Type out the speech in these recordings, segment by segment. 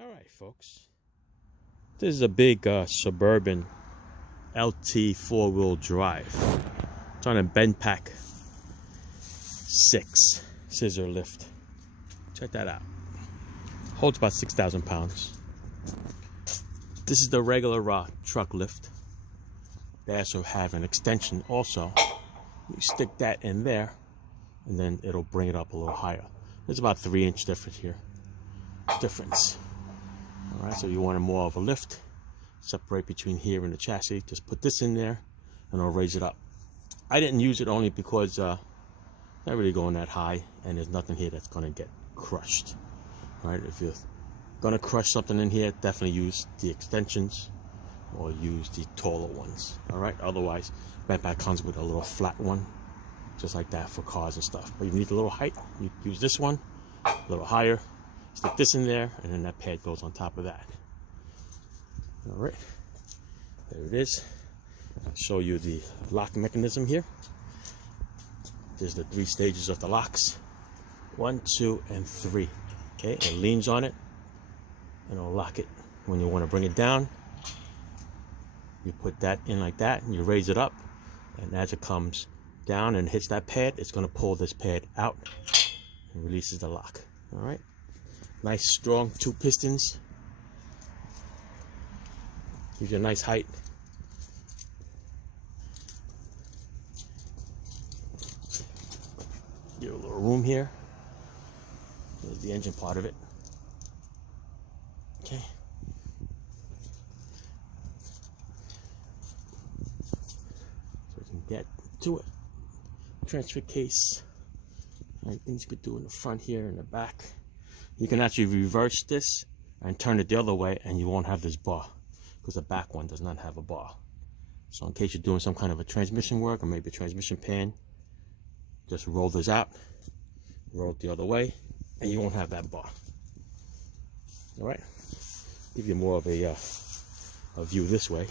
Alright folks, this is a big Suburban LT 4-wheel drive. It's on a Bendpak 6 scissor lift. Check that out. Holds about 6,000 pounds. This is the regular truck lift. They also have an extension also. You stick that in there and then it'll bring it up a little higher. There's about 3-inch difference. Alright, so you want more of a lift, separate between here and the chassis. Just put this in there and it'll raise it up. I didn't use it only because not really going that high and there's nothing here that's going to get crushed. Alright, if you're going to crush something in here, definitely use the extensions or use the taller ones. Alright, otherwise Bendpak comes with a little flat one just like that for cars and stuff. But you need a little height, you use this one, a little higher. Stick this in there, and then that pad goes on top of that. All right, there it is. I'll show you the lock mechanism here. There's the 3 stages of the locks. 1, 2, and 3. Okay, it leans on it, and it'll lock it. When you want to bring it down, you put that in like that, and you raise it up, and as it comes down and hits that pad, it's going to pull this pad out and releases the lock. All right. Nice strong 2 pistons. Gives you a nice height. Give a little room here. There's the engine part of it. Okay. So we can get to it. Transfer case. Right, things you could do in the front here and the back. You can actually reverse this and turn it the other way and you won't have this bar because the back one does not have a bar. So in case you're doing some kind of a transmission work or maybe a transmission pan, just roll this out, roll it the other way, and you won't have that bar. All right, give you more of a view this way.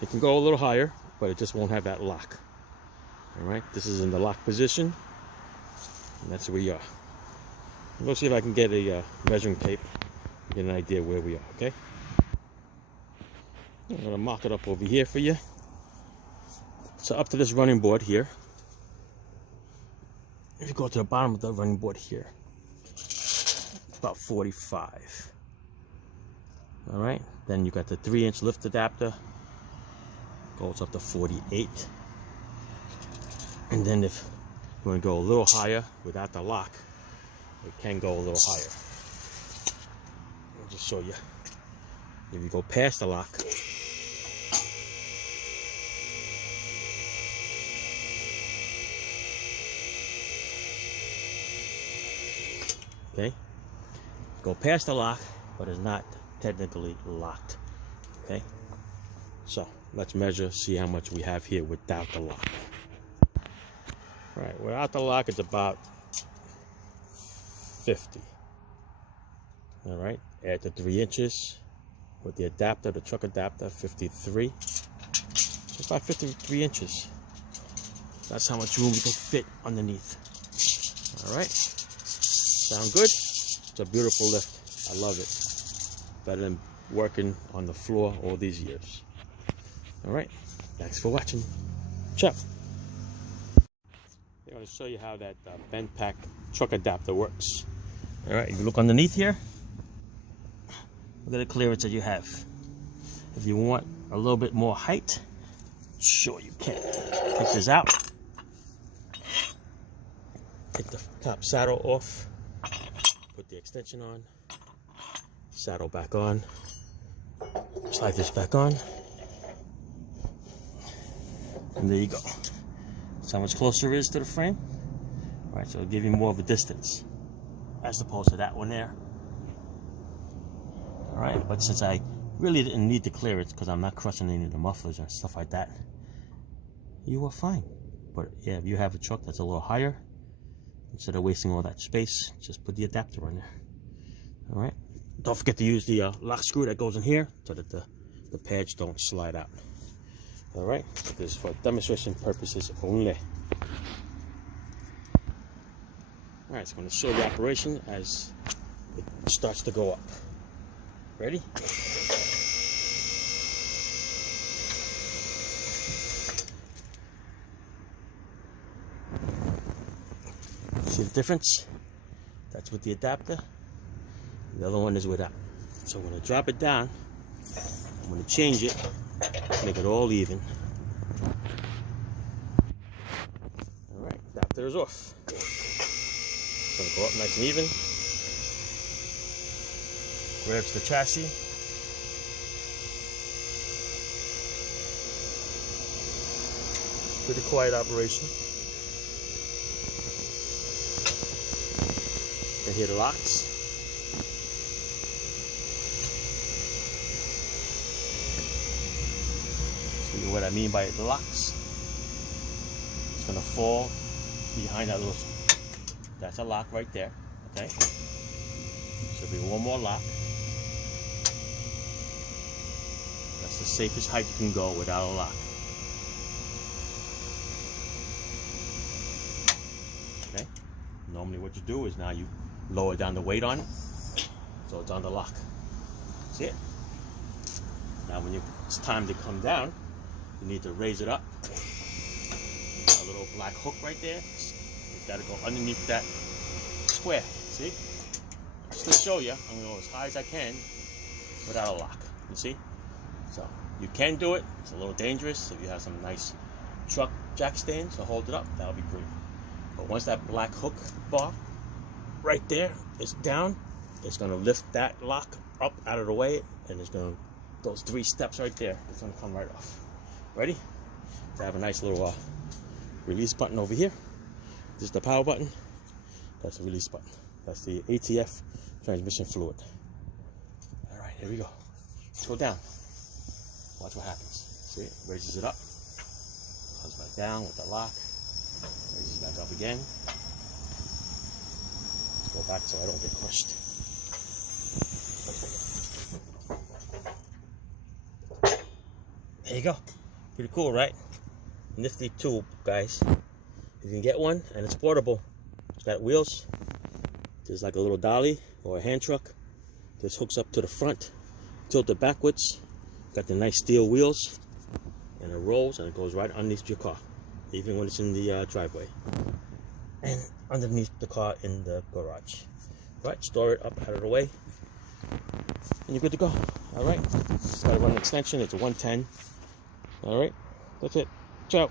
It can go a little higher, but it just won't have that lock. All right, this is in the lock position. And that's where we are. Let's see if I can get a measuring tape and get an idea where we are, okay? I'm going to mark it up over here for you. So up to this running board here. If you go to the bottom of the running board here, it's about 45. Alright, then you got the 3-inch lift adapter. Goes up to 48. And then if you want to go a little higher without the lock, it can go a little higher. I'll just show you. If you go past the lock, okay, go past the lock, but it's not technically locked. Okay, so let's measure, see how much we have here without the lock. Right, without the lock, it's about 50. All right, add the 3 inches with the adapter, the truck adapter, 53. So about 53 inches. That's how much room we can fit underneath. All right, sound good? It's a beautiful lift. I love it. Better than working on the floor all these years. All right, thanks for watching. Ciao. I'm going to show you how that Bendpak truck adapter works. All right, if you look underneath here, look at the clearance that you have. If you want a little bit more height, sure you can. Take this out. Take the top saddle off. Put the extension on. Saddle back on. Slide this back on. And there you go. That's how much closer it is to the frame. All right, so it'll give you more of a distance as opposed to that one there. All right, but since I really didn't need to clear it because I'm not crushing any of the mufflers and stuff like that, you are fine. But yeah, if you have a truck that's a little higher, instead of wasting all that space, just put the adapter in there. All right, don't forget to use the lock screw that goes in here so that the pads don't slide out. All right, this is for demonstration purposes only. All right, so I'm going to show the operation as it starts to go up. Ready? See the difference? That's with the adapter. The other one is without. So I'm going to drop it down. I'm going to change it, make it all even. Alright, adapter is off. It's going to go up nice and even. Grabs the chassis. Pretty quiet operation. You can hear the locks. See what I mean by the locks? It's going to fall behind that little... That's a lock right there. Okay? Should be one more lock. That's the safest height you can go without a lock. Okay? Normally what you do is now you lower down the weight on it, so it's on the lock. See it? Now when it's time to come down, you need to raise it up. A little black hook right there. It's got to go underneath that square. See? Just to show you, I'm going to go as high as I can without a lock. You see? So you can do it. It's a little dangerous. If you have some nice truck jack stands to hold it up, that'll be great. But once that black hook bar right there is down, it's going to lift that lock up out of the way, and it's going to, those 3 steps right there, it's going to come right off. Ready? So I have a nice little release button over here. This is the power button. That's the release button. That's the ATF transmission fluid. All right, here we go. Let's go down. Watch what happens. See, it raises it up, comes back down with the lock, raises back up again. Let's go back so I don't get crushed. There you go. Pretty cool, right? Nifty tool, guys. You can get one, and it's portable. It's got wheels. There's like a little dolly or a hand truck. This hooks up to the front, tilted backwards. Got the nice steel wheels, and it rolls and it goes right underneath your car, even when it's in the driveway, and underneath the car in the garage. Right, store it up out of the way, and you're good to go. All right, just gotta run an extension. It's a 110. All right, that's it. Ciao.